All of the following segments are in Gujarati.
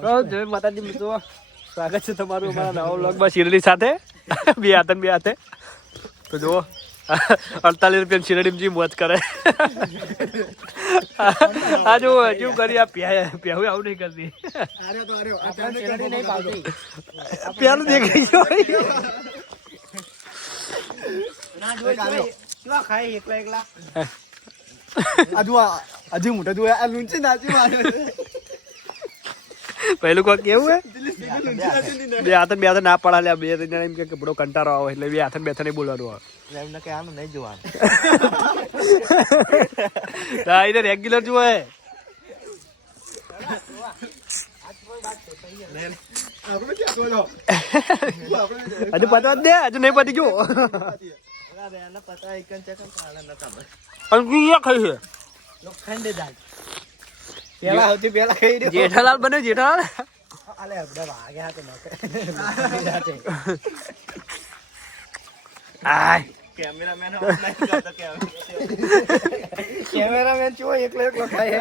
જય માતાજી મિત્રો, સ્વાગત છે તમારું અમારા નવા વ્લોગમાં શિરડી સાથે. બે હાથે તો જુઓ 48 રૂપિયા શિરડીજી મોજ કરે. આ જો હજુ કરી આ પ્યાવું આવું નહીં કરતી. પ્યાલું દેખાઈ ગયો. હજુ મોટા જો આ લૂંચી નાચી મારે પહેલું કોઈ કેવું હે બે હાથ ના પડા લે બે જણા એમ કે બડો કંટાળો આવે એટલે બે હાથ બે નહીં બોલવાનું આવે એમને કે આનું નહીં જોવાનું એને રેગ્યુલર જુએ હજુ પતા દે હજુ નહીં પતી ગયું ખાઈ છે જેઠાલાલ બને જેઠાલાલ કેમેરામેન ચો એકલો ખાય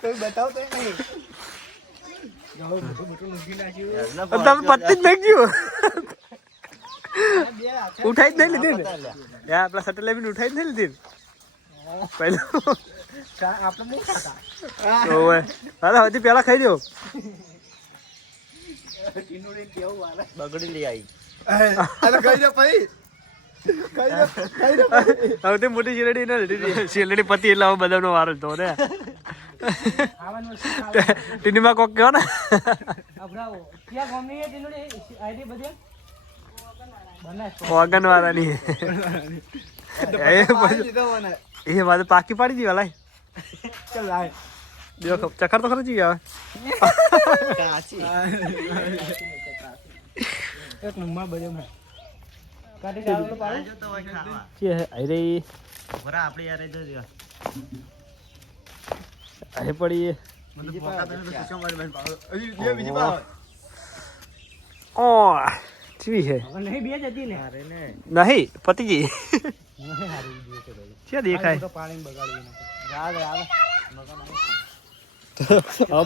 કોઈ બતાવતો નહીં પત્તી જ નહીં ગયું ઉઠાઈ જ નહીં લીધી ને આપડા સટલ લેવીને ઉઠાઈ જ નહીં લીધી પહેલું આપણે નહીં ખાતા હજી પેલા ખાઈ દો બગડી લઈ આવી સૌથી મોટી શેરડી ને શેરડી પતિ એટલે હવે બધાનો વારો તો ને ટીનીમાં કોક કયો ને ઓગન વાળાની એ વાત પાકી પાડી દી વાલા ચકર તો ખરી ગયા એક નંબર બજે પડી નહીં પતિજી છે દેખાય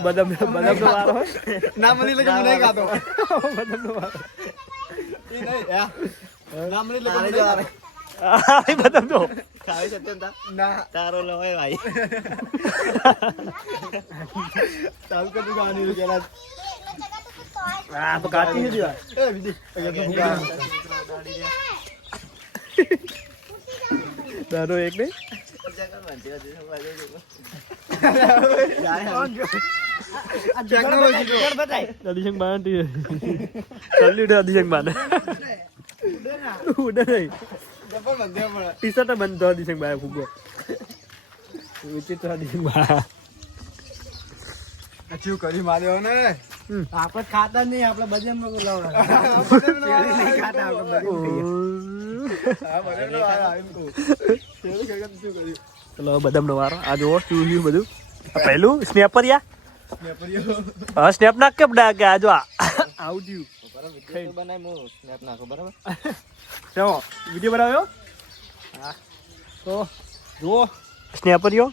બદામ નો વારો હોય ના મને લાગે હું નહીં ખાતો બદામ નો વારો ના મને લાગે બદામ નો ખાઈ શકતે ના તારો લો હોય ભાઈ ચાલ કે દુકાની કેલા તો કાચી હે દીવા એ બીજી તારો એક નહીં ટી-શર્ટ બંધ તો દિશંગ ભાઈ ફૂગો વિચિત્ર દિશંગ ભાઈ કરી માર્યો ને આપણે ખાતા નહીં આપણે બજાર માં ચલો બદામ નો વારો આ જો શું બધું પહેલું સ્નેપરિયા સ્નેપ નાખ કે આ જો આવું થયું સ્નેપ નાખો બરાબર વિડીયો બનાવ્યો તો જુઓ સ્નેપરિયો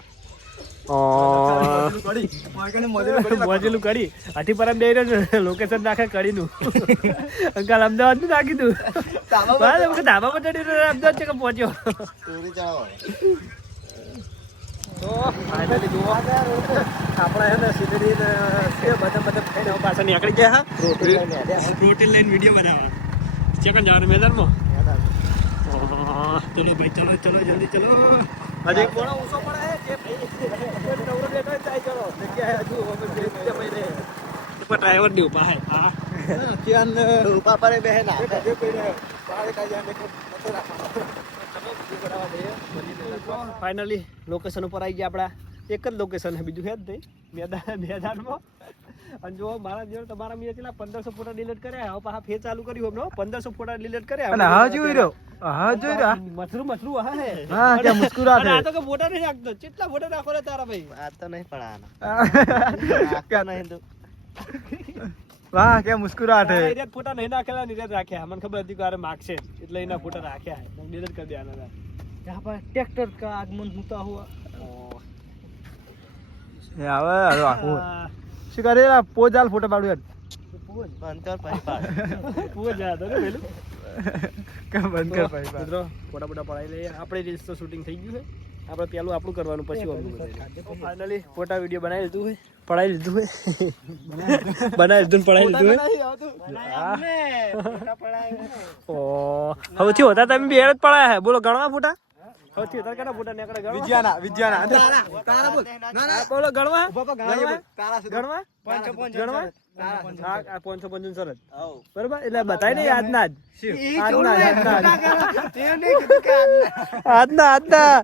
મોજેલું કરી આથી પર લોકેશન નાખે કડીનું અંકલ અમદાવાદ નું નાખી દઉં ધાબા પર ચડી અમદાવાદ છે કે પહોંચ્યો તો ફાઇનલી જુઓ આપણે હે ને સીધડી બધા થઈને પાછા નીકળી ગયા હા પ્રોટીન લઈને વિડીયો બનાવવા ચેકન જવાનું મેદાનમાં ચલો ભાઈ ચલો જલ્દી ચલો હજી કોણ ઊંચો પડે જે નવરો બેઠો થાય ચલો જગ્યા હજુ ડ્રાઈવર ની ઉપા હે હા ક્યાં ઉપા પર બેહના ફાઇનલી લોકેશન ઉપર આવી ગયા આપડા એક જ લોકેશન છે બીજું છે જ નહીં મેદાનમાં અને જો મારા જોડે તમારા મેં કેટલા 1500 ફોટા ડિલીટ કર્યા હવે પાછા ફેર ચાલુ કર્યું હમણાં 1500 ફોટા ડિલીટ કર્યા અને હા જોઈ રહ્યો મસરું હે હા કે મુસ્કુરાટ આ તો કે ફોટા નહીં રાખતો કેટલા ફોટા રાખો રે તારા ભાઈ આ તો નહીં પડાના કે નહીં તો વાહ કે મુસ્કુરાટ હે એ ફોટા નહીં નાખેલા ને રાખ્યા મને ખબર હતી કે અરે માગશે એટલે એના ફોટા રાખ્યા હે ડિલીટ કરી દેવાના यहाँ पर ट्रैक्टर का आगमन होता हुआ હવે શું કરે પોજ હાલ ફોટો પાડું અંતર પછી પાડ પૂર જા તો પેલું કેમ બંધ કર ભાઈ મિત્રો ફોટા ફોટા પડાવી લઈએ આપણે રીલ્સ તો શૂટિંગ થઈ ગયું છે આપણે પેલું આપણું કરવાનું પછી ફાઇનલી ફોટા વિડીયો બનાવી લીધું હોય પડાવી લીધું હોય બનાવી લીધું પડાવી લીધું ઓ સૌથી વધારે તમે બે જ પડાયા હે બોલો ગણવા ફોટા સૌથી વધારે કેટલા ફોટા નીકળે ગણવા વિજ્ઞાના બોલ બોલો ગણવા ગણવા ગણવા આ 555 સરસ બરોબર એટલે બતાવી નહીં આજના આજના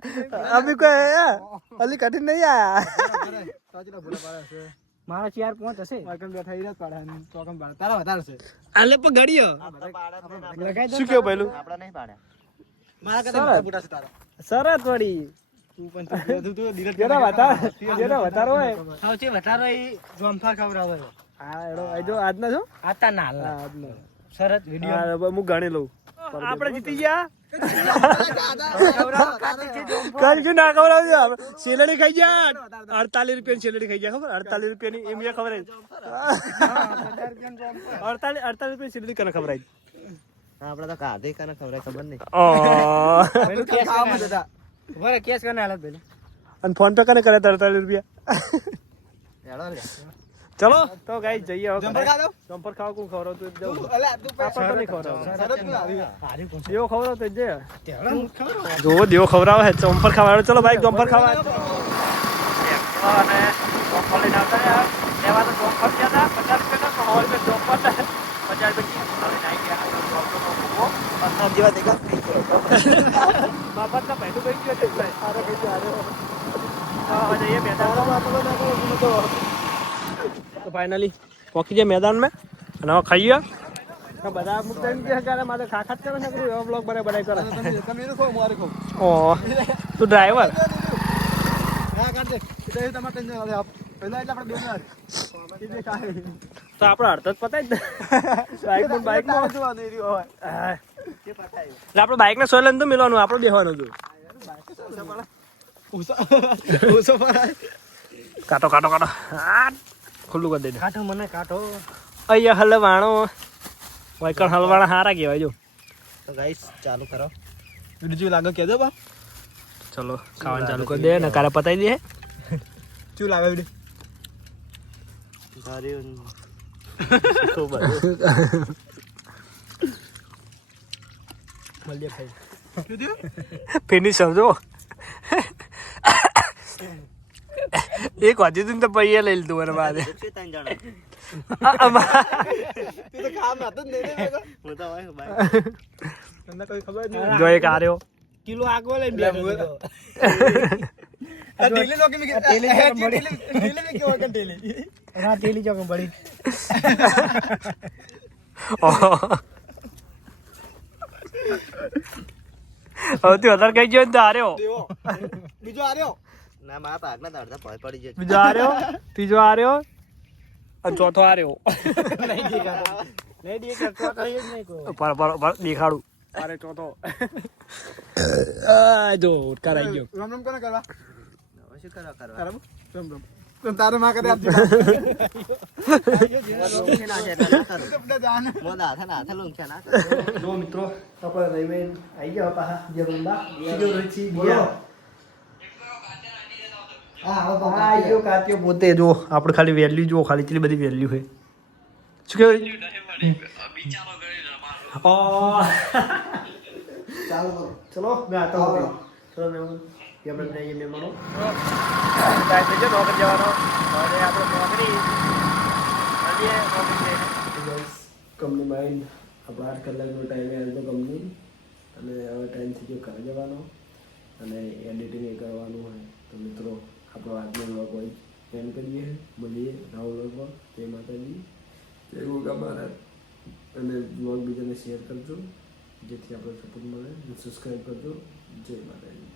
અભી કોઈ અલી કઠિન નહીં આયા મારા 4-5 હશે બેઠા ઈ પાડે ચોકમ પાડે તારા વધારે છે આલે પણ ઘડિયો લગાઈ શું કેવું પહેલું આપડા નહીં પાડ્યા મારા કરતા મોટા છે તારા સરસ વળી તું પણ તું ડિલીટ જેના વધારો હોય સૌથી વધારે ઈ જોમફા ખવરાવે હા એડો આજો આજના છો આતા ના આજનો સરસ હા હું ગણી લઉં આપણે જીતી ગયા કઈ કે ના ખબર સેલડી ખાઈ ગયા 48 રૂપિયા સેલડી ખાઈ ગયા ખબર 48 રૂપિયાની એમ એ ખબર 48 રૂપિયા સેલડી કને ખબર આપડે તો કાધે કને ખબર નહીં પેલું કેસ કામ હતા વરે કેસ કરને હાલત પેલે અને ફોન પે કને કરે 48 રૂપિયા હેડો લે ચલો તો ગાઈસ જઈએ હવે જમ્પર ખા દો જમ્પર ખાવ કોણ ખવરાવ તો જાવ અલા તું આપણે તો નહીં ખવરાવ સરત તું આવી દેવો ખવરાવ તો જે તેવડા મુખ ખવરાવ જો દેવો ખવરાવ હે જમ્પર ખાવા ચલો ભાઈ જમ્પર ખાવા અને જમ્પર લઈને આવતા યાર લેવા તો જમ્પર ગયા હતા 50 રૂપિયા હોલ મે જમ્પર 50 રૂપિયા લઈને આવી ગયા પંદર જેવા દેખા બાપા તો પૈસું કઈ ગયો છે ભાઈ આરે કઈ ગયો આરે તો જઈએ મેદાન તો ફાઇનલી પહોંચી જાય મેદાન में અને હવે ખાઈએ બધા અમુક ટાઈમ કે કરે મારે ખાખાત કરે ને એવો બ્લોગ બનાવી કરે તમે રો ખો મારે ખો ઓ તું ડ્રાઈવર હા કાઢ દે એટલે તમારે ટેન્શન આવે આપ પહેલા એટલે આપણે બેનર એ દેખાય તો આપણે અડધો જ પતાય જ બાઈકમાં જોવાનું એ રહ્યો એટલે આપણે બાઈકને સોય લઈને તો મિલવાનું આપણે બેહવાનું હતું ઓસો પડાય કાટો હા ખુલ્લું કરી દે કાઢો મને કાઢો અહીંયા હલવાણો વાયકણ હલવાણા હારા કહેવાય જો તો ગાઈસ ચાલુ કરો વિડિયો લાગે કેજો બા ચલો ખાવાનું ચાલુ કરી દે ને કાલે પતાવી દે ચુ લાગે વિડિયો ઘરે ખૂબ મળીએ ભાઈ કીધું ફિનિશ સમજો એક વાંચી તું તો પૈયા લઈ લીધું મને બાદ છે તન જણા તું તો કામ હતો જ નહીં રે હું તો હોય બાય તમને કોઈ ખબર નહીં જો એક આર્યો કિલો આગો લઈને બે આ ઢીલી લોકે મે ઢીલી મે કેવો કન ઢીલી ના ઢીલી જો બડી હવે તું વધારે કઈ ગયો ને તો હાર્યો બીજો આર્યો ના મારા પાકના તો અડધા પડી જાય બીજો હાર્યો ત્રીજો હાર્યો અને ચોથો હાર્યો નહીં દેખાતો કઈ જ નહીં કો પર દેખાડું અરે ચોથો જો ઉટકાર આવી ગયો રામ રામ કોને કરવા શું કરવા રામ રામ તો તારે માં કરે આપજો જો મિત્રો આપણે રહીમેન આવી ગયા પાછા જે રૂમમાં બીજો રચી બીજા હા યો કાત્યો પોતે જો આપણે ખાલી વેલ્યુ જો ખાલી કેટલી બધી વેલ્યુ છે શું કહેવાય ચાલો કરો ચલો મેં આતા હું ચલો મેં ये આપણે જઈએ મહેમાનો ટાઈમ થઈ ગયો નોકરી જવાનો હવે આપણે નોકરી મળીએ નોકરી ગાઈસ કંપની માઇન્ડ આપણે 8 કલાકનો ટાઈમ આવ્યો તો કંપની અને હવે ટાઈમ થઈ ગયો ઘરે જવાનો અને એડિટિંગ એ કરવાનું હોય તો મિત્રો આપણો આજનો વ્લોગ હોય એન્ડ કરીએ મળીએ નવા વ્લોગમાં જય માતાજી જય ગોગા મહારાજ અને વ્લોગ બીજાને શેર કરજો જેથી આપણે સપોર્ટ મળે સબસ્ક્રાઈબ કરજો જય માતાજી